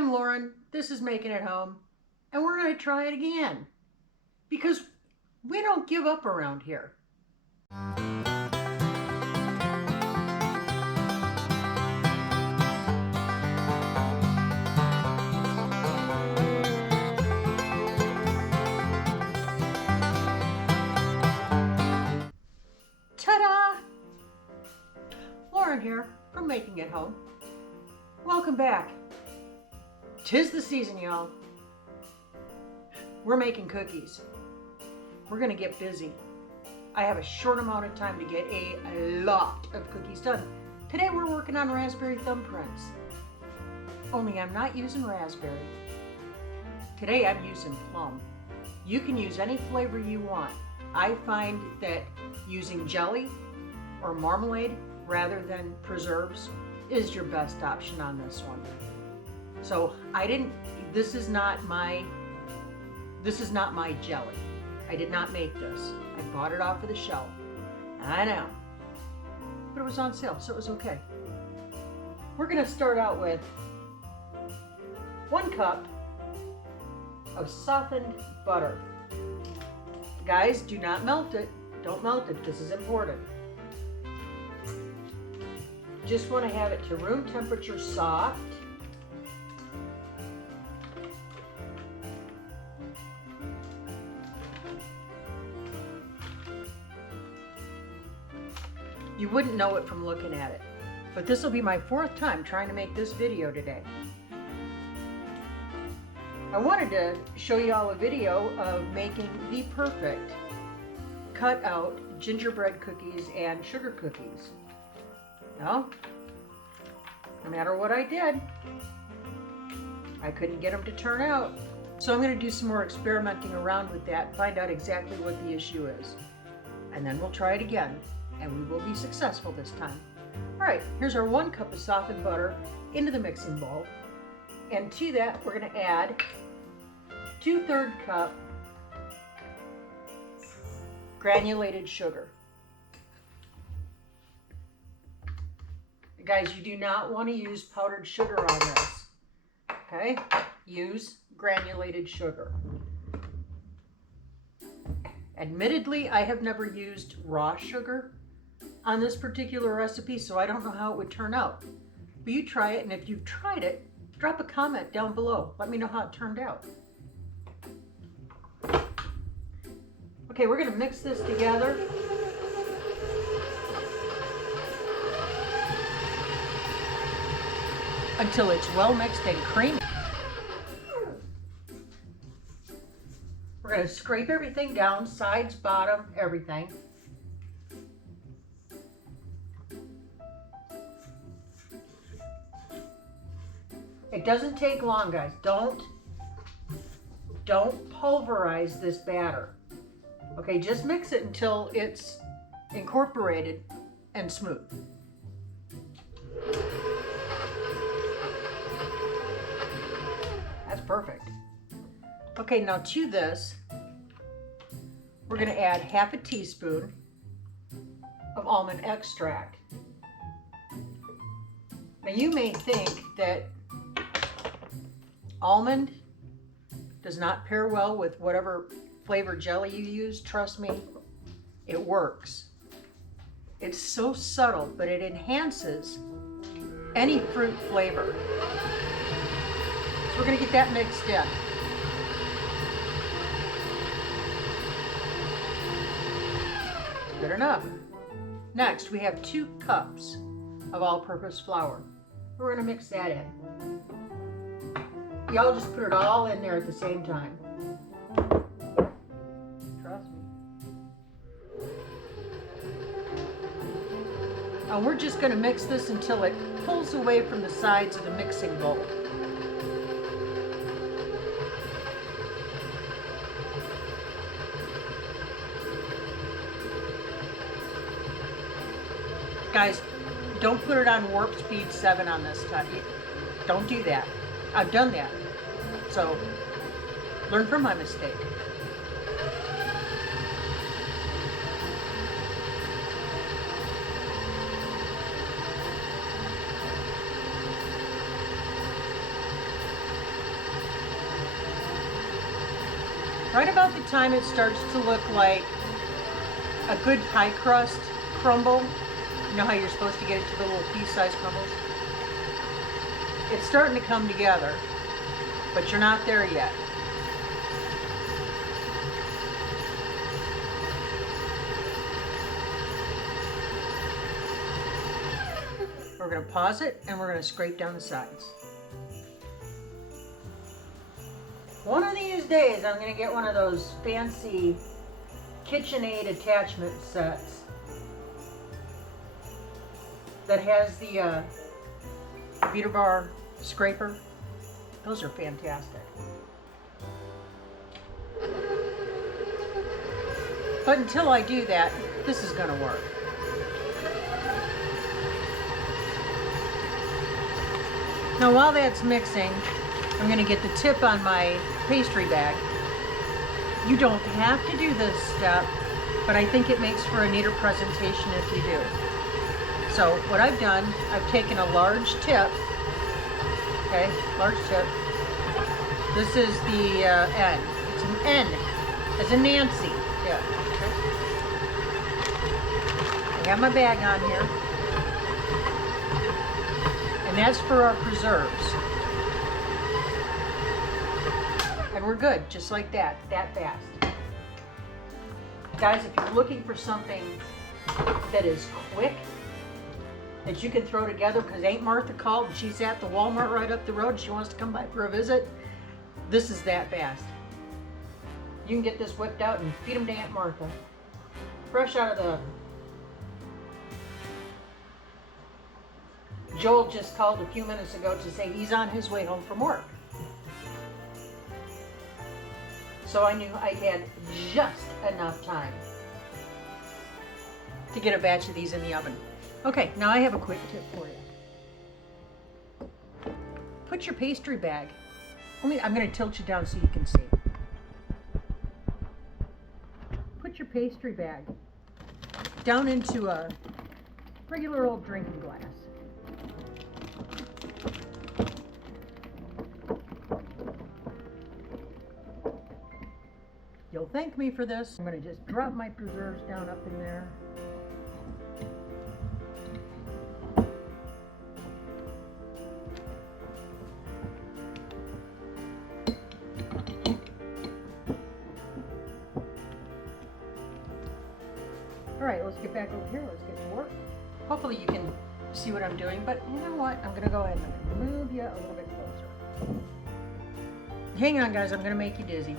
I'm Lauren, this is Making It Home, and we're going to try it again because we don't give up around here. Ta-da! Lauren here from Making It Home. Welcome back. 'Tis the season, y'all. We're making cookies. We're gonna get busy. I have a short amount of time to get a lot of cookies done. Today we're working on raspberry thumbprints. Only I'm not using raspberry. Today I'm using plum. You can use any flavor you want. I find that using jelly or marmalade rather than preserves is your best option on this one. So this is not my jelly. I did not make this. I bought it off of the shelf. I know. But it was on sale, so it was okay. We're gonna start out with 1 cup of softened butter. Guys, do not melt it. Don't melt it, this is important. Just wanna have it to room temperature soft. You wouldn't know it from looking at it, but this will be my 4th time trying to make this video today. I wanted to show you all a video of making the perfect cut out gingerbread cookies and sugar cookies. No matter what I did, I couldn't get them to turn out. So I'm going to do some more experimenting around with that, find out exactly what the issue is. And then we'll try it again. And we will be successful this time. All right, here's our 1 cup of softened butter into the mixing bowl. And to that, we're gonna add 2/3 cup granulated sugar. Guys, you do not wanna use powdered sugar on this, okay? Use granulated sugar. Admittedly, I have never used raw sugar on this particular recipe, so I don't know how it would turn out. But you try it, and if you've tried it, drop a comment down below. Let me know how it turned out. Okay, we're gonna mix this together. Until it's well mixed and creamy. We're gonna scrape everything down, sides, bottom, everything. It doesn't take long, guys. Don't pulverize this batter. Okay, just mix it until it's incorporated and smooth. That's perfect. Okay, now to this, we're gonna add 1/2 teaspoon of almond extract. Now you may think that almond does not pair well with whatever flavor jelly you use. Trust me, it works. It's so subtle, but it enhances any fruit flavor. So we're gonna get that mixed in. Good enough. Next, we have 2 cups of all-purpose flour. We're gonna mix that in. Y'all just put it all in there at the same time. Trust me. And we're just going to mix this until it pulls away from the sides of the mixing bowl. Guys, don't put it on warp speed 7 on this time. Don't do that. I've done that. So, learn from my mistake. Right about the time it starts to look like a good pie crust crumble, you know how you're supposed to get it to the little pea-sized crumbles? It's starting to come together, but you're not there yet. We're going to pause it and we're going to scrape down the sides. One of these days I'm going to get one of those fancy KitchenAid attachment sets that has the beater bar scraper. Those are fantastic. But until I do that, this is going to work. Now while that's mixing, I'm going to get the tip on my pastry bag. You don't have to do this step, but I think it makes for a neater presentation if you do. So what I've done, I've taken a large tip, okay, large tip. This is the N. It's an N, as in Nancy. Yeah. Okay. I have my bag on here, and that's for our preserves. And we're good, just like that fast. Guys, if you're looking for something that is quick, that you can throw together, because Aunt Martha called and she's at the Walmart right up the road and she wants to come by for a visit, this is that fast. You can get this whipped out and feed them to Aunt Martha. Fresh out of the oven. Joel just called a few minutes ago to say he's on his way home from work. So I knew I had just enough time to get a batch of these in the oven. Okay, now I have a quick tip for you. Put your pastry bag, I'm going to tilt you down so you can see. Put your pastry bag down into a regular old drinking glass. You'll thank me for this. I'm going to just drop my preserves down up in there. All right, let's get back over here. Let's get to work. Hopefully you can see what I'm doing, but you know what? I'm going to go ahead and move you a little bit closer. Hang on, guys. I'm going to make you dizzy.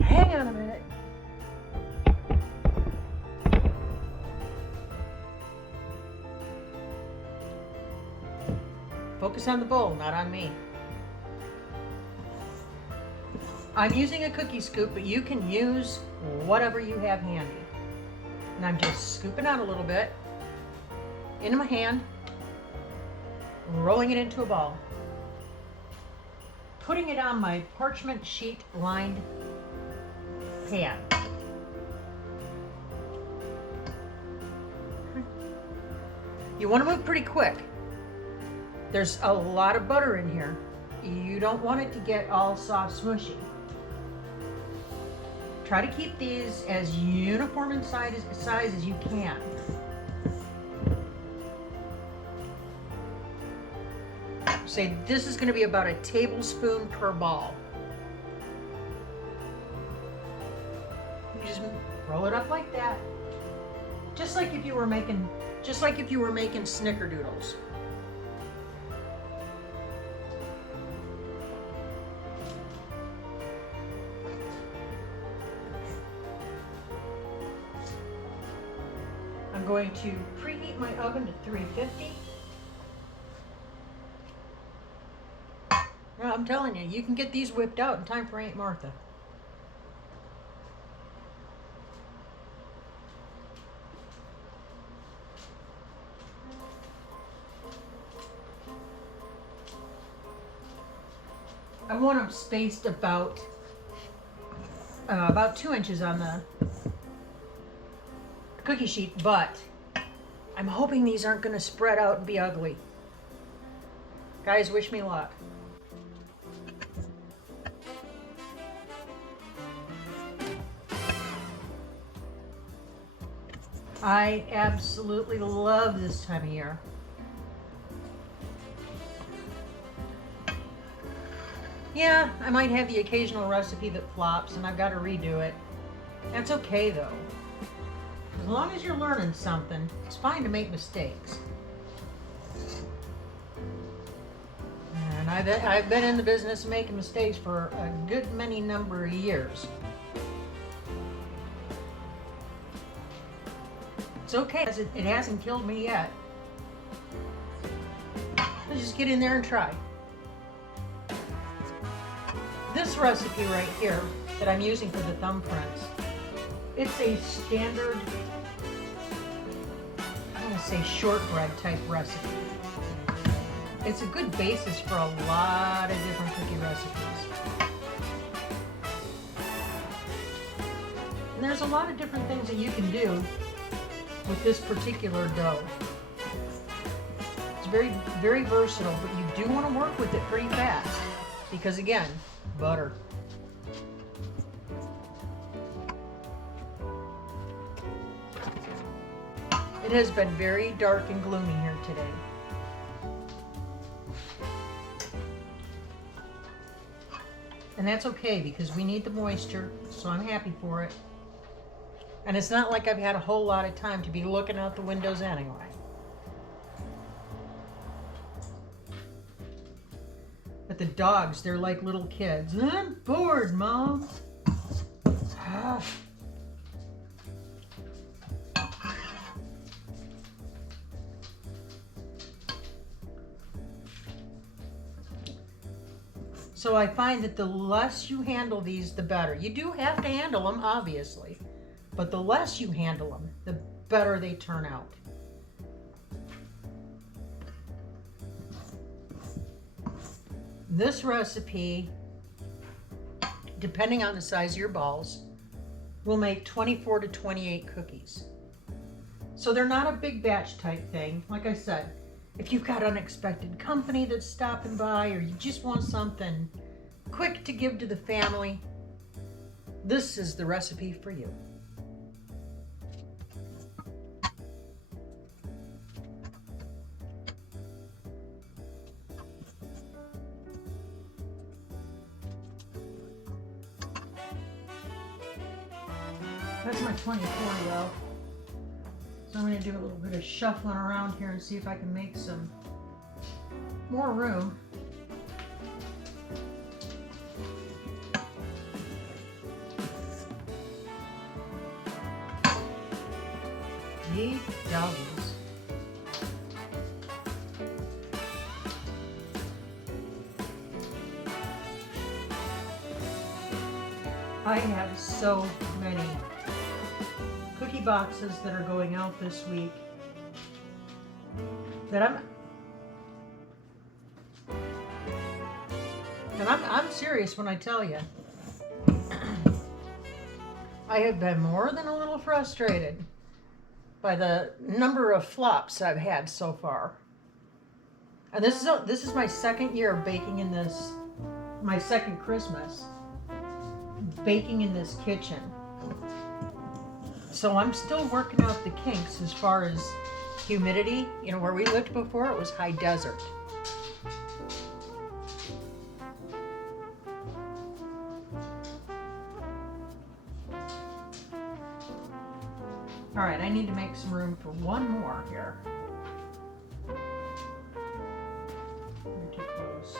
Hang on a minute. Focus on the bowl, not on me. I'm using a cookie scoop, but you can use whatever you have handy. And I'm just scooping out a little bit into my hand, rolling it into a ball, putting it on my parchment sheet lined pan. You want to move pretty quick. There's a lot of butter in here. You don't want it to get all soft smushy. Try to keep these as uniform in size as you can. Say this is going to be about a tablespoon per ball. You just roll it up like that, just like if you were making snickerdoodles. I'm going to preheat my oven to 350. Now, I'm telling you, you can get these whipped out in time for Aunt Martha. I want them spaced about 2 inches on the cookie sheet, but I'm hoping these aren't going to spread out and be ugly. Guys, wish me luck. I absolutely love this time of year. Yeah, I might have the occasional recipe that flops and I've got to redo it. That's okay though. As long as you're learning something, it's fine to make mistakes. And I've been in the business of making mistakes for a good many number of years. It's okay, it hasn't killed me yet. Let's just get in there and try. This recipe right here that I'm using for the thumbprints, it's a standard, I'm going to say shortbread type recipe. It's a good basis for a lot of different cookie recipes. And there's a lot of different things that you can do with this particular dough. It's very, very versatile, but you do want to work with it pretty fast because again, butter. It has been very dark and gloomy here today. And that's okay because we need the moisture, so I'm happy for it. And it's not like I've had a whole lot of time to be looking out the windows anyway. But the dogs, they're like little kids. I'm bored, Mom. So I find that the less you handle these, the better. You do have to handle them, obviously, but the less you handle them, the better they turn out. This recipe, depending on the size of your balls, will make 24 to 28 cookies. So they're not a big batch type thing. Like I said, if you've got unexpected company that's stopping by or you just want something quick to give to the family, this is the recipe for you. That's my 24 though. So I'm going to do a little bit of shuffling around here and see if I can make some more room. Ye doggies. I have so many cookie boxes that are going out this week that I'm serious when I tell you. I have been more than a little frustrated by the number of flops I've had so far. And this is my second year of baking in this, my second Christmas baking in this kitchen. So I'm still working out the kinks as far as humidity. You know, where we lived before, it was high desert. All right, I need to make some room for one more here. You're too close.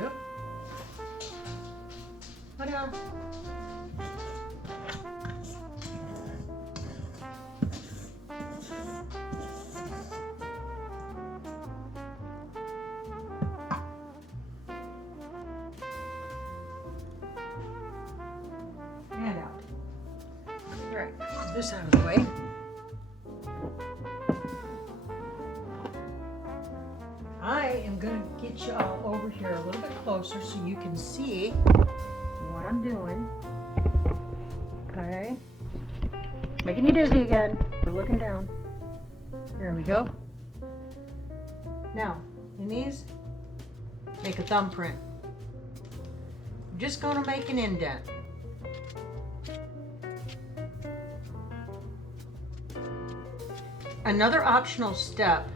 Yep. What else? And out. All right, get this out of the way. I am going to get you all over here a little bit closer so you can see what I'm doing. Okay. Making you dizzy again. We're looking down. There we go. Now, in these, make a thumbprint. I'm just going to make an indent. Another optional step,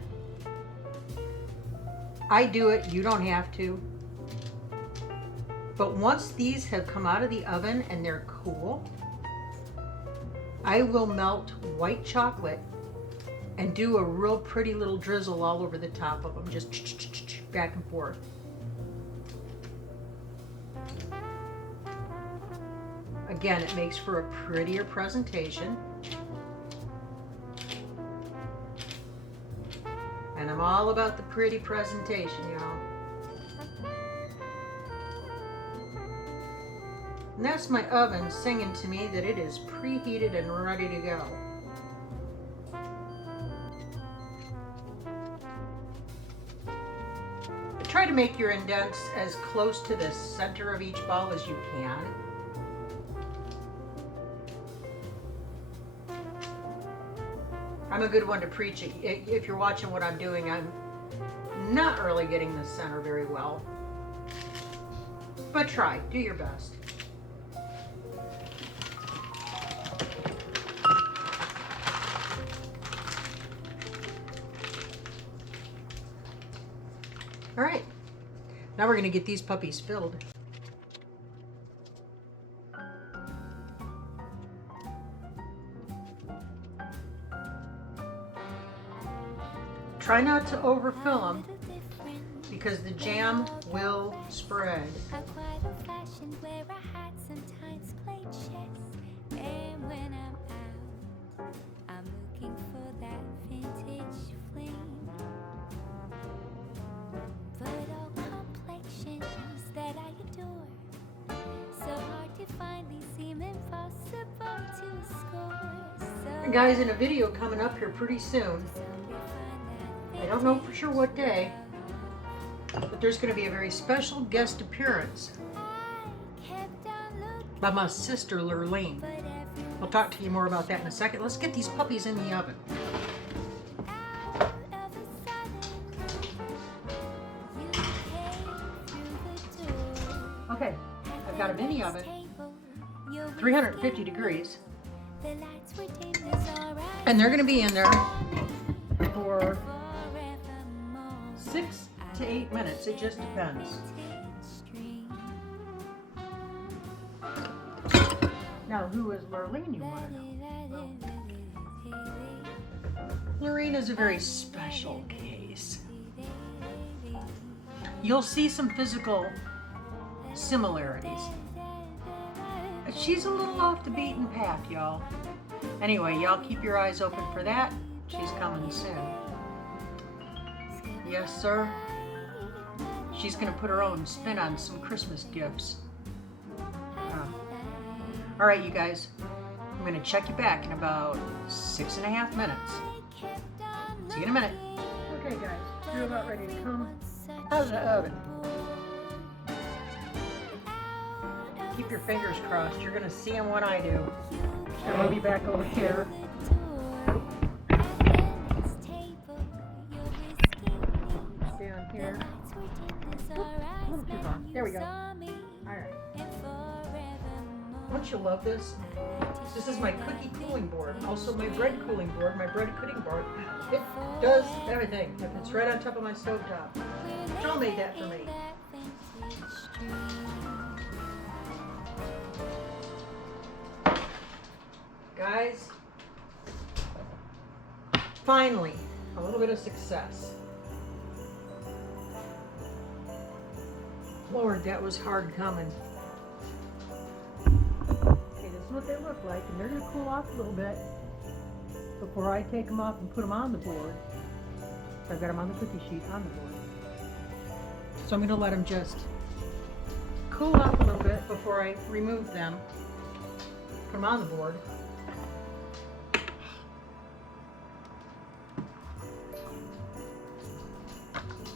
I do it, you don't have to, but once these have come out of the oven and they're cool, I will melt white chocolate and do a real pretty little drizzle all over the top of them, just back and forth. Again, it makes for a prettier presentation. And I'm all about the pretty presentation, y'all. And that's my oven singing to me that it is preheated and ready to go. Try to make your indents as close to the center of each ball as you can. I'm a good one to preach it. If you're watching what I'm doing, I'm not really getting the center very well. But try, do your best. All right, now we're gonna get these puppies filled. Try not to overfill them because the jam will spread. And guys, in a video coming up here pretty soon, I don't know for sure what day, but there's going to be a very special guest appearance by my sister Lurleen. I'll talk to you more about that in a second. Let's get these puppies in the oven. Okay, I've got them in the oven, 350 degrees, and they're going to be in there for 6 to 8 minutes. It just depends. Now, who is Lurleen, you want to know? Lurleen is a very special case. You'll see some physical similarities. She's a little off the beaten path, y'all. Anyway, y'all keep your eyes open for that. She's coming soon. Yes, sir. She's going to put her own spin on some Christmas gifts. All right, you guys. I'm going to check you back in about 6.5 minutes. See you in a minute. Okay, guys. You're about ready to come out of the oven. Keep your fingers crossed. You're going to see them when I do. And we'll be back over here. Down here. There we go. Alright. Don't you love this? This is my cookie cooling board. Also my bread cooling board, my bread cutting board. It does everything. If it's right on top of my stovetop. Joel made that for me. Guys, finally, a little bit of success. Lord, that was hard coming. Okay, this is what they look like, and they're going to cool off a little bit before I take them off and put them on the board. I've got them on the cookie sheet on the board. So I'm going to let them just cool off a little bit before I remove them, put them on the board.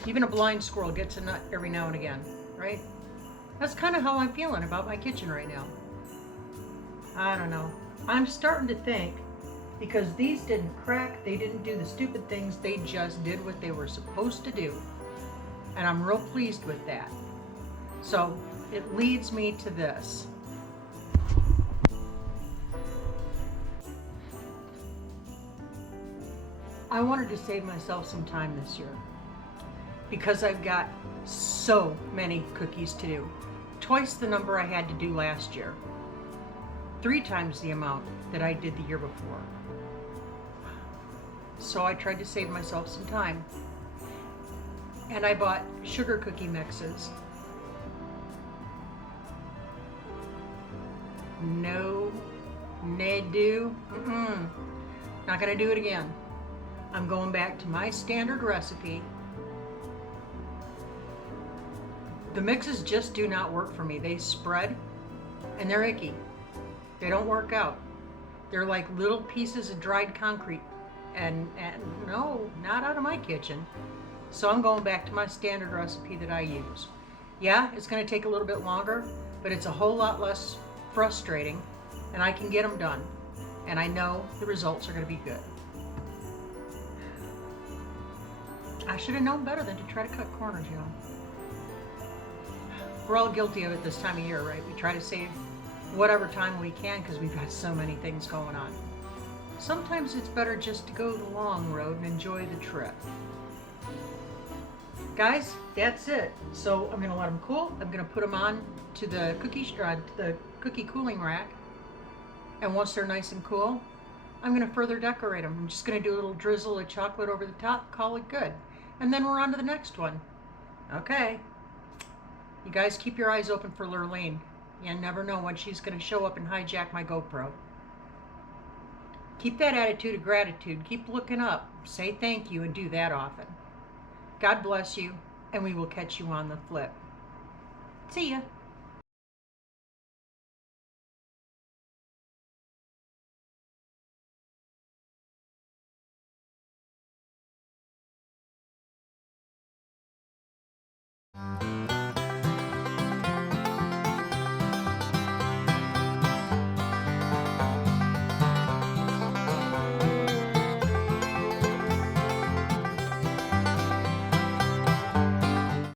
Even a blind squirrel gets a nut every now and again, right? That's kind of how I'm feeling about my kitchen right now. I don't know. I'm starting to think, because these didn't crack, they didn't do the stupid things, they just did what they were supposed to do. And I'm real pleased with that. So it leads me to this. I wanted to save myself some time this year because I've got so many cookies to do. Twice the number I had to do last year. 3 times the amount that I did the year before. So I tried to save myself some time. And I bought sugar cookie mixes. No, not gonna do it again. I'm going back to my standard recipe. The mixes just do not work for me. They spread and they're icky. They don't work out. They're like little pieces of dried concrete. And no, not out of my kitchen. So I'm going back to my standard recipe that I use. Yeah, it's going to take a little bit longer, but it's a whole lot less frustrating, and I can get them done. And I know the results are going to be good. I should have known better than to try to cut corners, y'all. We're all guilty of it this time of year, right? We try to save whatever time we can because we've got so many things going on. Sometimes it's better just to go the long road and enjoy the trip. Guys, that's it. So I'm going to let them cool. I'm going to put them on to the cookie cooling rack. And once they're nice and cool, I'm going to further decorate them. I'm just going to do a little drizzle of chocolate over the top, call it good. And then we're on to the next one. Okay. You guys keep your eyes open for Lurleen. You never know when she's going to show up and hijack my GoPro. Keep that attitude of gratitude. Keep looking up. Say thank you and do that often. God bless you, and we will catch you on the flip. See ya.